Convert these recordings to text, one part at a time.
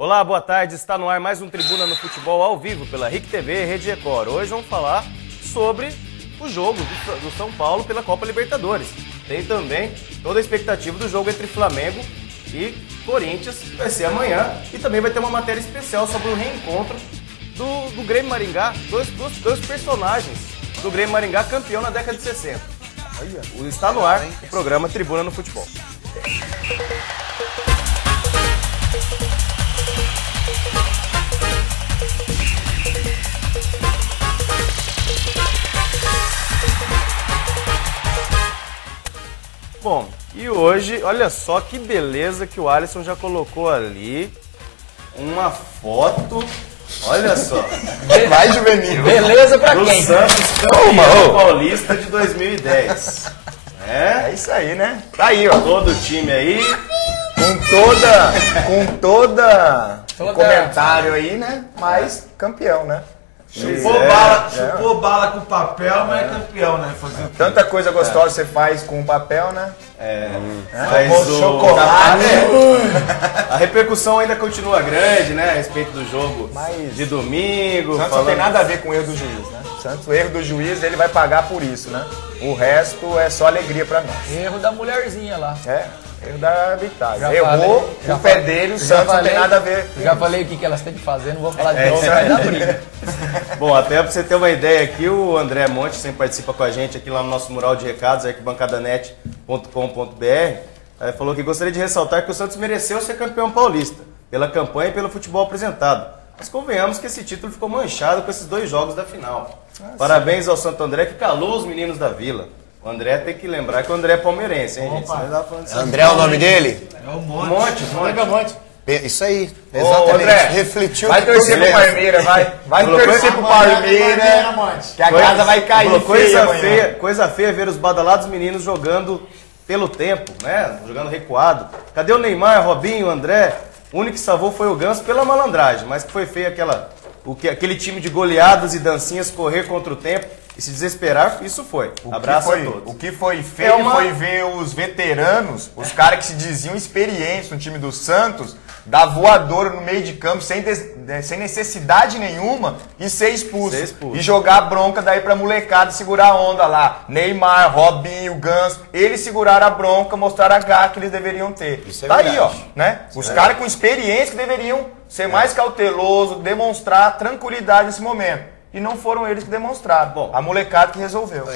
Olá, boa tarde. Está no ar mais um Tribuna no Futebol ao vivo pela RIC TV e Rede Record. Hoje vamos falar sobre o jogo do São Paulo pela Copa Libertadores. Tem também toda a expectativa do jogo entre Flamengo e Corinthians, que vai ser amanhã. E também vai ter uma matéria especial sobre o reencontro do Grêmio Maringá, dois personagens do Grêmio Maringá, campeão na década de 60. Está no ar o programa Tribuna no Futebol. Bom, e hoje, olha só que beleza que o Alisson já colocou ali. Uma foto, olha só. Mais juvenil. Beleza pra do quem? Santos campeão paulista de 2010. É isso aí, né? Tá aí, ó. Todo o time aí. Com toda o comentário aí, né? Mas campeão, né? Chupou bala com papel, mas é campeão, né? Tanta coisa gostosa você faz com o papel, né? Mas chocolate. A repercussão ainda continua grande, né? A respeito do jogo de domingo. O Santos não tem nada a ver com o erro do juiz, né? O Santos, o erro do juiz, ele vai pagar por isso, né? O resto é só alegria pra nós. Erro da mulherzinha lá. Erro da arbitragem. Já Errou falei, o pé dele, o Santos não tem nada a ver. Já falei o que elas têm que fazer, não vou falar de novo, vai dar briga. Bom, até pra você ter uma ideia aqui, o André Monte sempre participa com a gente aqui lá no nosso mural de recados, arquibancadanet.com.br, falou que gostaria de ressaltar que o Santos mereceu ser campeão paulista, pela campanha e pelo futebol apresentado. Mas convenhamos que esse título ficou manchado com esses dois jogos da final. Parabéns ao Santo André que calou os meninos da Vila. O André tem que lembrar que o André é palmeirense, hein, gente? André é o nome dele? É o Monte. Monte. Isso aí, exatamente. André, refletiu. vai torcer pro Palmeiras, vai torcer pro Palmeiras, que a casa vai cair Coisa feia ver os badalados meninos jogando pelo tempo, né? Jogando recuado. Cadê o Neymar, Robinho, André? O único que salvou foi o Ganso pela malandragem, mas que foi feio aquele time de goleadas e dancinhas correr contra o tempo e se desesperar, isso foi. Abraço a todos. O que foi feio foi ver os veteranos, os caras que se diziam experientes no time do Santos, dar voadora no meio de campo sem necessidade nenhuma e ser expulso. E jogar bronca daí pra molecada segurar a onda lá. Neymar, Robinho, Ganso, eles seguraram a bronca, mostraram a garra que eles deveriam ter. Isso é tá verdade. aí, ó, né? Os caras com experiência que deveriam ser mais cauteloso, demonstrar tranquilidade nesse momento. E não foram eles que demonstraram. Bom, a molecada que resolveu.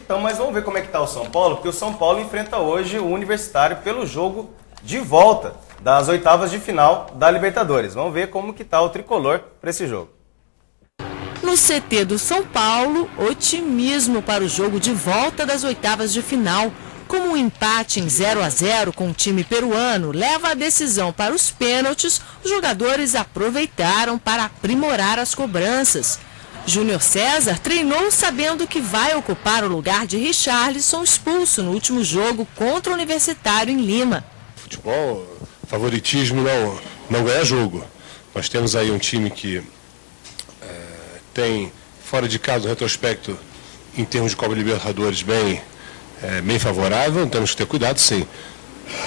Então, mas vamos ver como é que tá o São Paulo, porque o São Paulo enfrenta hoje o Universitário pelo jogo de volta das oitavas de final da Libertadores. Vamos ver como que tá o tricolor para esse jogo. No CT do São Paulo, otimismo para o jogo de volta das oitavas de final. Como um empate em 0-0 com o time peruano leva a decisão para os pênaltis, os jogadores aproveitaram para aprimorar as cobranças. Júnior César treinou sabendo que vai ocupar o lugar de Richarlison, expulso no último jogo contra o Universitário em Lima. Futebol, favoritismo não ganha jogo. Nós temos aí um time que tem, fora de casa, um retrospecto em termos de Copa Libertadores bem favorável, temos que ter cuidado, sim.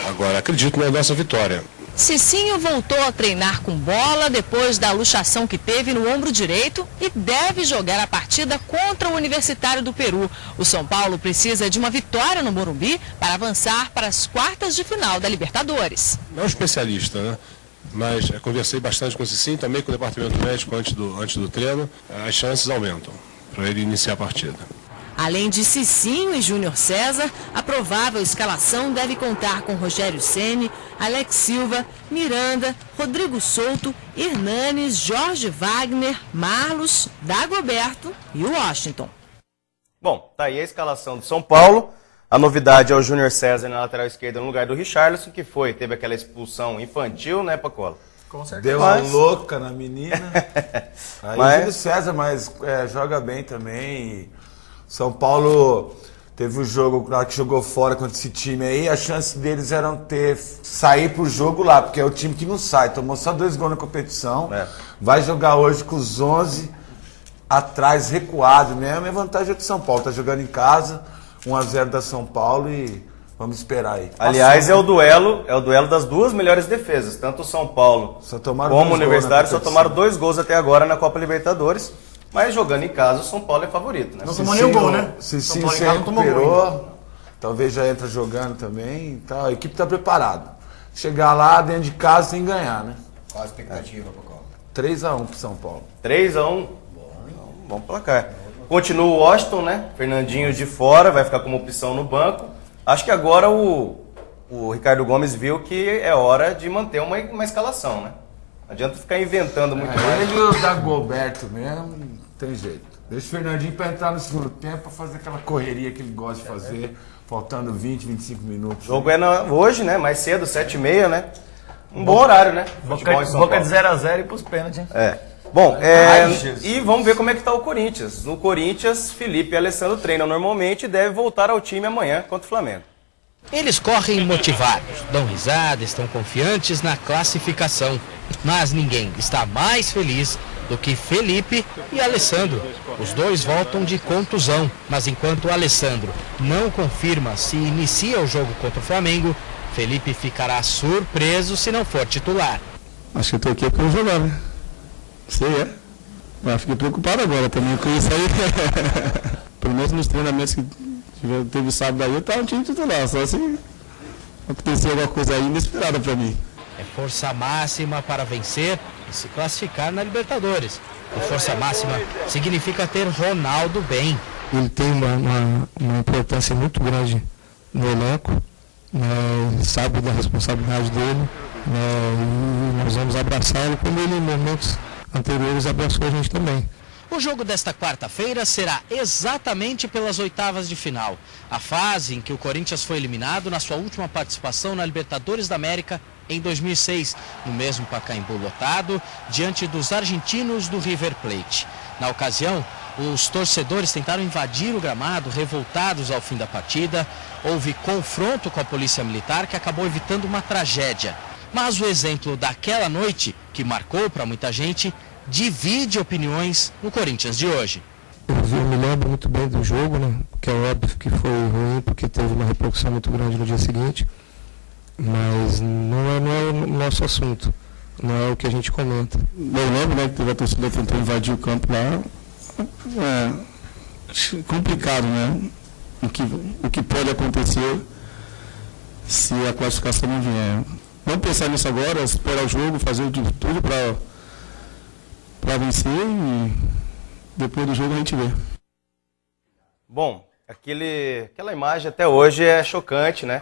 Agora, acredito na nossa vitória. Cicinho voltou a treinar com bola depois da luxação que teve no ombro direito e deve jogar a partida contra o Universitário do Peru. O São Paulo precisa de uma vitória no Morumbi para avançar para as quartas de final da Libertadores. Não é um especialista, né? Mas conversei bastante com o Cicinho, também com o departamento médico antes do treino. As chances aumentam para ele iniciar a partida. Além de Cicinho e Júnior César, a provável escalação deve contar com Rogério Ceni, Alex Silva, Miranda, Rodrigo Souto, Hernanes, Jorge Wagner, Marlos, Dagoberto e Washington. Bom, tá aí a escalação do São Paulo. A novidade é o Júnior César na lateral esquerda no lugar do Richarlison, que teve aquela expulsão infantil, né, Pacola? Com certeza. Deu uma louca na menina. Aí o Júlio César, mas joga bem também. São Paulo teve um jogo lá que jogou fora contra esse time aí, a chance deles era sair pro jogo lá, porque é o time que não sai, tomou só 2 gols na competição, vai jogar hoje com os 11 atrás, recuado mesmo, e a vantagem é do São Paulo, tá jogando em casa, 1-0 da São Paulo e Vamos esperar aí. Aliás, é o duelo das duas melhores defesas. Tanto o São Paulo como o Universitário só tomaram 2 gols até agora na Copa Libertadores. Mas jogando em casa, o São Paulo é favorito, né? Não tomou nenhum gol, né? Se se recuperou, talvez já entra jogando também. Tá, a equipe está preparada. Chegar lá dentro de casa sem ganhar, né? Qual a expectativa, Cocó? 3-1 pro São Paulo. 3-1. Bom placar. Continua o Washington, né? Fernandinho de fora, vai ficar como opção no banco. Acho que agora o Ricardo Gomes viu que é hora de manter uma escalação, né? Não adianta ficar inventando muito mais. Ele e o Dagoberto mesmo, não tem jeito. Deixa o Fernandinho para entrar no segundo tempo, para fazer aquela correria que ele gosta de fazer, faltando 20, 25 minutos. O jogo é hoje, né? Mais cedo, 7h30, né? Um bom horário, né? Boca de 0x0 e pros pênaltis, hein? Bom, e vamos ver como é que tá o Corinthians. No Corinthians, Felipe e Alessandro treinam normalmente e deve voltar ao time amanhã contra o Flamengo. Eles correm motivados, dão risada, estão confiantes na classificação. Mas ninguém está mais feliz do que Felipe e Alessandro. Os dois voltam de contusão, mas enquanto Alessandro não confirma se inicia o jogo contra o Flamengo, Felipe ficará surpreso se não for titular. Acho que eu tô aqui porque eu vou jogar, né? Sei, Mas fiquei preocupado agora também com isso aí. Pelo menos nos treinamentos que teve sábado aí, eu tava no time titular. Só se acontecer alguma coisa aí inesperada pra mim. É força máxima para vencer e se classificar na Libertadores. E força máxima significa ter Ronaldo bem. Ele tem uma importância muito grande no elenco, né? Sabe da responsabilidade dele, né? E nós vamos abraçá-lo como ele em momentos anteriores abraçou a gente também. O jogo desta quarta-feira será exatamente pelas oitavas de final. A fase em que o Corinthians foi eliminado na sua última participação na Libertadores da América em 2006, no mesmo Pacaembu lotado, diante dos argentinos do River Plate. Na ocasião, os torcedores tentaram invadir o gramado, revoltados ao fim da partida. Houve confronto com a polícia militar que acabou evitando uma tragédia. Mas o exemplo daquela noite, que marcou para muita gente, divide opiniões no Corinthians de hoje. Eu me lembro muito bem do jogo, né? Que é óbvio que foi ruim, porque teve uma repercussão muito grande no dia seguinte. Mas não é o nosso assunto, não é o que a gente comenta. Eu lembro, né, que teve a torcida tentou invadir o campo lá. É complicado, né? O que pode acontecer se a classificação não vier. Vamos pensar nisso agora, esperar o jogo, fazer tudo para vencer e depois do jogo a gente vê. Bom, aquela imagem até hoje é chocante, né?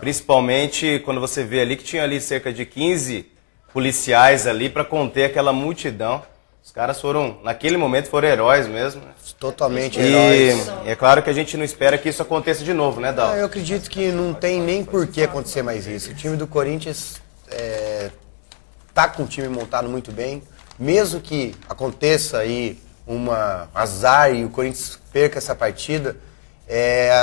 Principalmente quando você vê ali que tinha ali cerca de 15 policiais ali para conter aquela multidão. Os caras naquele momento, foram heróis mesmo. Né? Totalmente heróis. E é claro que a gente não espera que isso aconteça de novo, né, Dal? Eu acredito que não tem nem por que acontecer mais isso. O time do Corinthians tá com o time montado muito bem. Mesmo que aconteça aí azar e o Corinthians perca essa partida,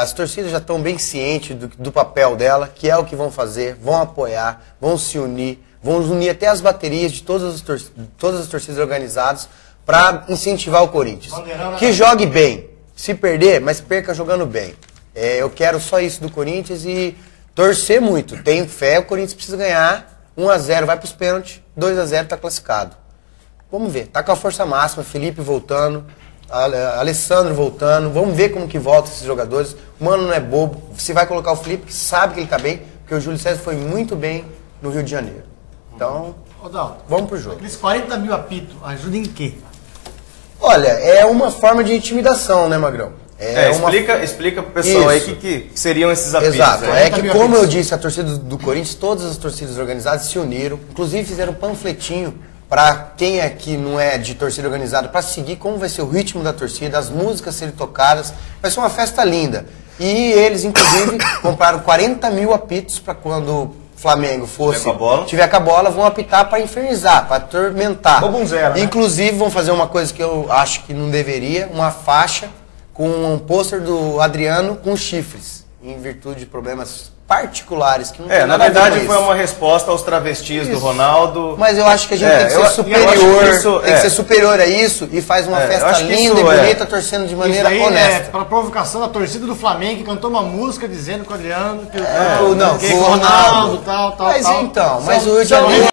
as torcidas já estão bem cientes do papel dela, que é o que vão fazer, vão apoiar, vão se unir. Vamos unir até as baterias de todas as torcidas organizadas para incentivar o Corinthians. Que jogue bem. Se perder, mas perca jogando bem. Eu quero só isso do Corinthians e torcer muito. Tenho fé, o Corinthians precisa ganhar. 1-0 vai para os pênaltis, 2-0 está classificado. Vamos ver. Tá com a força máxima, Felipe voltando, Alessandro voltando. Vamos ver como que volta esses jogadores. O Mano não é bobo. Se vai colocar o Felipe, que sabe que ele está bem, porque o Júlio César foi muito bem no Rio de Janeiro. Então, vamos pro jogo. Aqueles 40 mil apitos, ajuda em quê? Olha, é uma forma de intimidação, né, Magrão? Explica pro pessoal aí que seriam esses apitos. Exato, né? é que como eu disse, a torcida do Corinthians, todas as torcidas organizadas se uniram, inclusive fizeram um panfletinho para quem aqui não é de torcida organizada, para seguir como vai ser o ritmo da torcida, as músicas serem tocadas, vai ser uma festa linda. E eles, inclusive, compraram 40 mil apitos para quando Flamengo tiver com a bola, vão apitar para infernizar, para atormentar. Né? Inclusive vão fazer uma coisa que eu acho que não deveria, uma faixa com um pôster do Adriano com chifres, em virtude de problemas particulares que não tem na nada a ver verdade com foi isso. uma resposta aos travestis do Ronaldo. Mas eu acho que a gente tem que ser superior, tem que ser superior a isso e faz uma festa linda e bonita, torcendo de maneira honesta. Para provocação da torcida do Flamengo, que cantou uma música dizendo que o Adriano, que o Ronaldo, tal. Mas então, mas o Rio de Janeiro